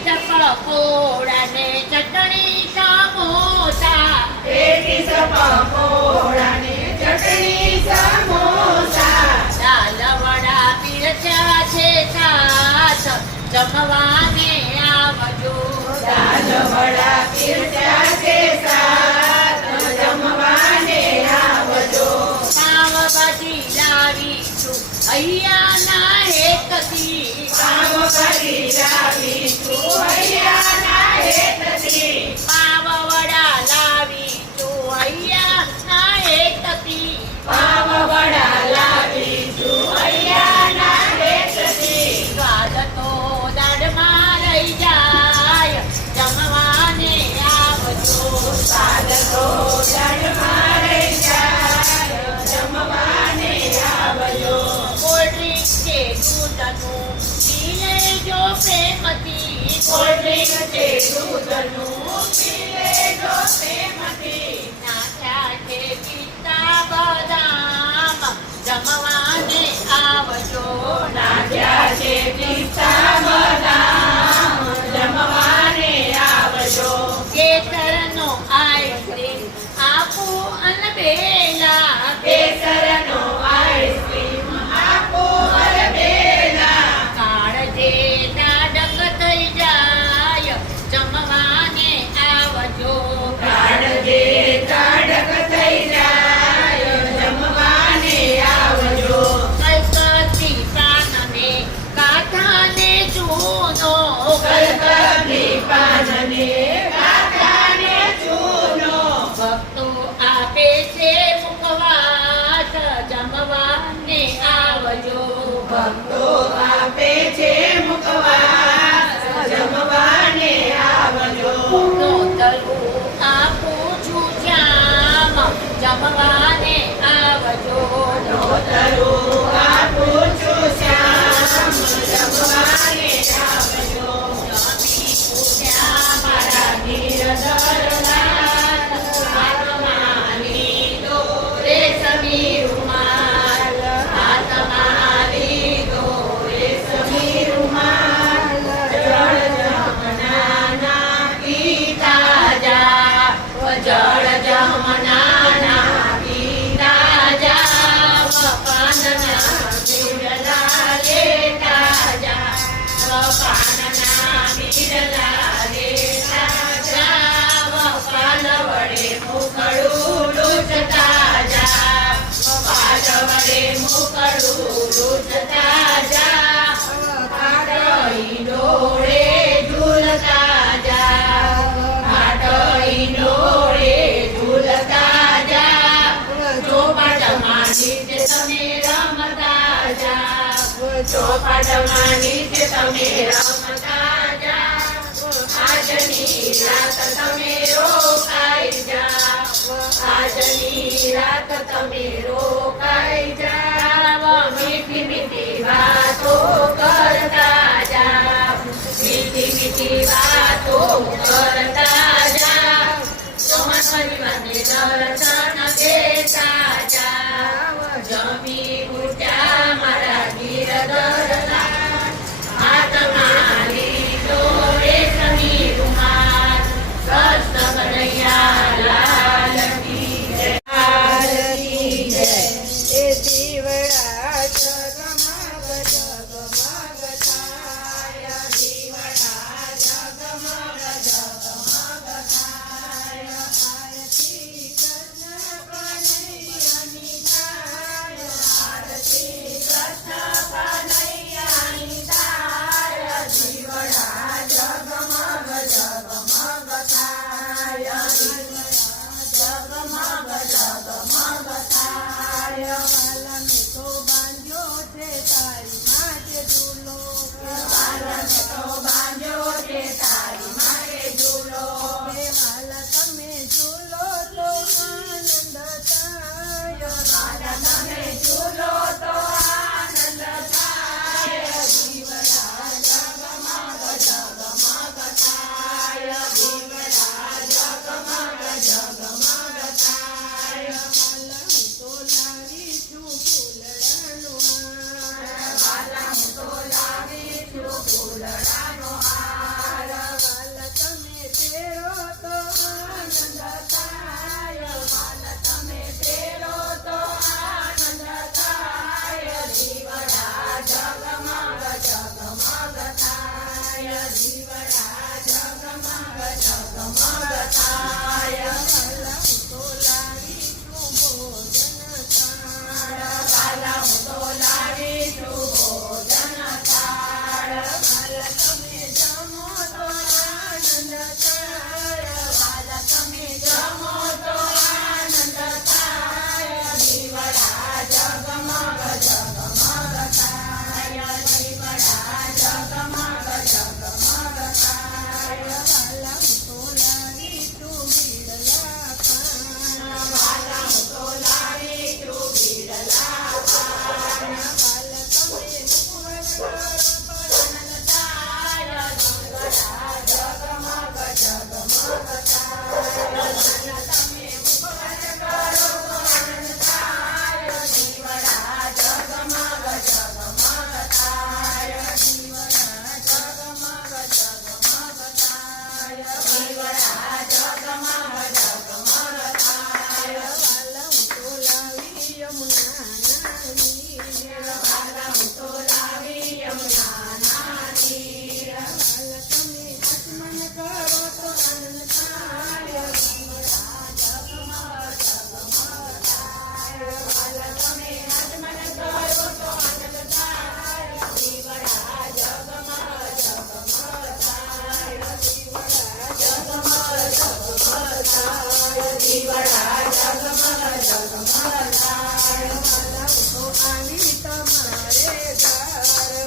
પકોડા ને ચટણી સમોસા, પેટીસ પકોડા ને ચટણી સમોસા, દાલ વડા પીરસ્યા છે સાથ, જમવાને આવજો. દાલ વડા પીરસ્યા છે સાથ, જમવાને આવજો. પાવભાજી લાવીશું અહીંયાના હેતથી, પાવભાજી લાવીશું અહીંયાના હેતથી, પાવવડા લાવીશું અહીંયાના હેતથી, પાવવડા લાવીશું અહીંયાના હેતથી. સ્વાદ તો દાઢમાં રહી જાય, જમવાને આવજો. સ્વાદ તો દાઢમાં રહી જાય, જમવાને આવજો. કોલ્ડ્રિંક છે દૂધનું પી લેજો પ્રેમથી, કોલ્ડ્રિંક છે દૂધનું પી લેજો પ્રેમથી. નાખ્યા છે પિસ્તા બદામ, જમવાને આવજો. નાખ્યા છે પિસ્તા બદામ, જમવાને આવજો. કેસરનો આઈસ્ક્રીમ આપું અલબેલા, કેસરનો આઈસ્ક્રીમ આપો અલબેલા. કાળજે નાડક થઈ જાય, જમવાને આવજો. કાળજે કાળક થઈ જાય, જમવાને આવજો. કલકત્તી પાનને કાંઠાને ચૂનો, કલકત્તી પાનને કાંઠાને ચૂનો. ભક્તો આપે છે મુખવાસ, જમવાને આવજો. ભક્તો આપે છે મુખવાસ, જમવાને આવજો. નોતરું આપું છું શ્યામ, જમવાને આવજો. નોતરું આપું છું શ્યામ, જમવાને આવજો. જમી પૂજ્યા મારા ગિરધરનાથ, હાથમાં લીધો રેશમી રૂમાલ, હાથમાં લીધો રેશમી રૂમાલ. જળ જમનાના પીતા જા, જળ જમનાના પીતા જા. પાનના બિરલા લેતા જા, પાનના બિરલા લેતા જા. પાલ વડે મુકડું લૂંટતા જા, પાલ વડે મુકડું લૂંટતા જા. પાટઈ ડોળે ઝૂલતા જા, પાટઈ ડોળે ઝૂલતા જા. ચોપાટમાં નીચે તમે રમતા જા, ચોપાટમાં નીચે તમે રમતા જા. આજની રાત તમે રોકાઈ જા, આજની રાત તમે રોકાઈ જા. મીઠી મીઠી વાતો કરતા જા, મીઠી મીઠી વાતો કરતા જા. સોમન પરિવારને દર્શન દેતા જા. જમી ઉઠ્યા મારા ગિરધરનાથ, હાથમાં લીધો રેશમી રૂમાલ. કૃષ્ણ કનૈયા લાલ કી જય, લાલ કી જય. એ દીવડા જગમગ જગમગ થાય, દીવડા જગમગ જગમગ થાય. આરતી કૃષ્ણ કનૈયાની થાય, આરતી કૃષ્ણ કનૈયા જગમગ થાય વાલા હું તો લાવી છું ભોજન થાળ વાલા હું તો લાવી છું ભોજન થાળ વાલા તમે જમો તો આનંદ થાય વાલા તમે જમો તો આનંદ થાય દીવડા જગમગ જગમગ થાય દીવડા જગમગ જગમગ થાય વાલા હું તો લાવી છું બીડલા પાન વાલા હું તો લાવી છું બીડલા પાન વાલા તમે મુખવટ કરો આનંદ થાય દીવડા જગમગ જગમગ થાય વાલા તમે મુખવટ કરો તો આનંદ થાય દીવડા જગમગ જગમગ થાય દીવડા જગમગ જગમગ થાય દીવડા જગમગ જગમગ થાય વાલા હું તો લાવી યમુનાના નીર વાલા હું તો લાવી યમુનાના તીર વાલા તમે આચમન કરો તો આનંદ થાય દીવડા જગમગ જગમગ થાય વાલા તમે આગમન કરો તો આનંદ થાય દીવડા જગમગ જગમગ થાય દીવડા જગમગ જગમગ થાય દીવડા જગમગ જગમગ થાય વાલા હું તો આવી તમારે ઘર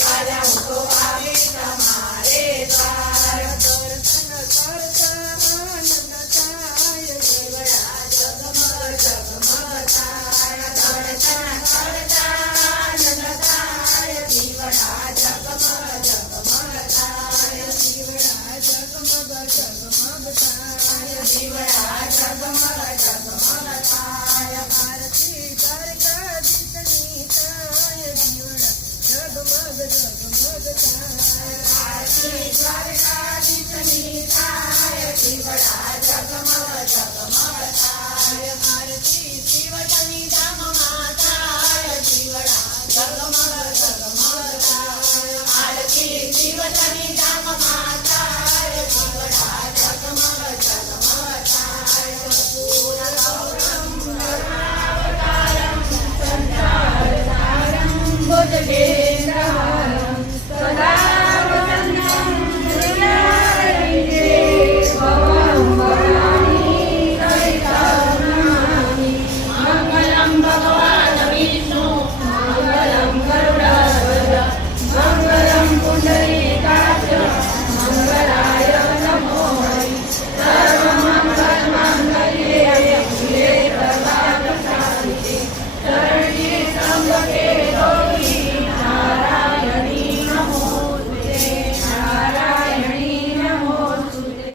વાલા હું તો આવી તમારે દ્વાર દર્શન કરતા આનંદ થાય દીવડા જગમગ જગમગ થાય દર્શન કરતા આનંદ થાય દીવડા જગમગ જગમગ થાય દીવડા જગમગ જગમગ થાય દીવડા જગમગ જગમગ થાય આરતી કરતા દીપની થાય દીવડા જગમગ જગમગ થાય આરતી દ્વારકાધીશની થાય દીવડા જગમગ જગમગ થાય આરતી શિવની ધામમાં થાય દીવડા જગમગ જગમગ થાય આરતી શિવની ધામમાં